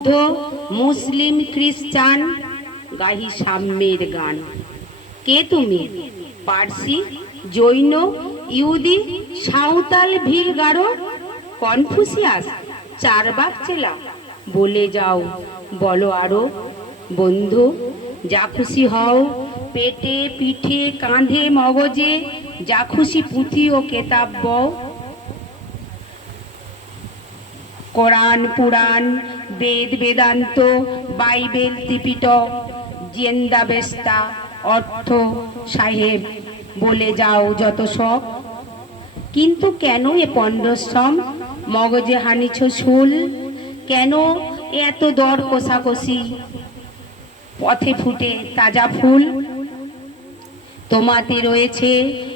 বৌদ্ধ, মুসলিম, খ্রিস্টান, গাহি সাম্যের গান। কে তুমি? পার্সি, জৈন, ইহুদি, সাঁওতাল ভিল গারো কনফুসিয়াস চারবাক চেলা, বলে যাও, বলো আরও। বন্ধু, যা খুশি হও, পেটে, পিঠে, কাঁধে, মগজে, যা খুশি পুঁথি ও কেতাব বও। Quran, Purana, Veda, Vedanta, Bible, Tripitaka Zend Avesta অর্থ, সাহেব, বলে যাও যত সব। কিন্তু কেন এ পণ্ডশ্রম? মগজে হানিছ শুল। কেন এত দর কষাকষি? পথে ফুটে তাজা ফুল। তোমাতে রয়েছে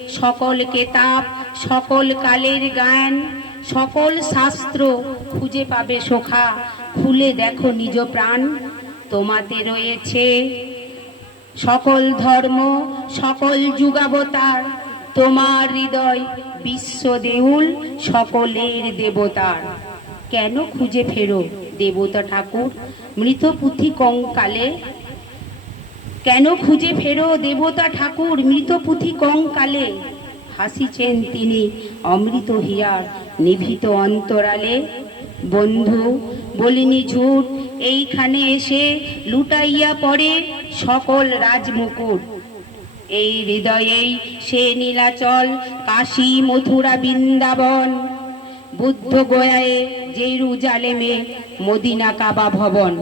সকল কেতাব, সকল কালের গান সকল শাস্ত্র খুঁজে পাবে সোখা। খুলে দেখো নিজ প্রাণ, তোমাতে রয়েছে সকল ধর্ম, সকল যুগাবতার। তোমার হৃদয় বিশ্ব দেউল, সকলের দেবতার। কেন খুঁজে ফেরো দেবতা ঠাকুর? মৃত পুঁথি কঙ্কালে। কেন খুঁজে ফেরো দেবতা ঠাকুর? মৃত পুঁথি কঙ্কালে। হাসিছেন তিনি। অমৃত হিয়ার নিভৃত অন্তরালে। বন্ধু, বলিনি ঝুট, এইখানে এসে লুটাইয়া পড়ে সকল রাজমুকুট। এই হৃদয়েই সে নীলাচল, কাশী, মথুরা, বৃন্দাবন। বুদ্ধ গয়ায়ে জেরুজালেমে মদিনা কাবা ভবন।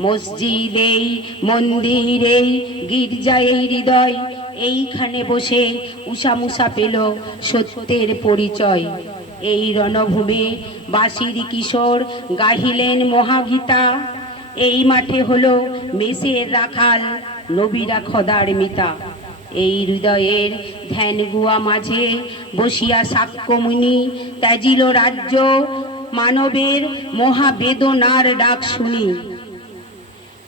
মসজিদ এই মন্দির এই গির্জা এই হৃদয়। এইখানে বসে উষামুষা পেল সত্যের পরিচয়। এই রণভূমে বাসির কিশোর গাহিলেন মহাগীতা। এই মাঠে হলো মেসের রাখাল, নবীরা খদার মিতা। এই হৃদয়ের ধ্যান গুয়া মাঝে বসিয়া সাক্ষ্যমুনি ত্যাজিল রাজ্য মানবের মহাবেদনার ডাক শুনি।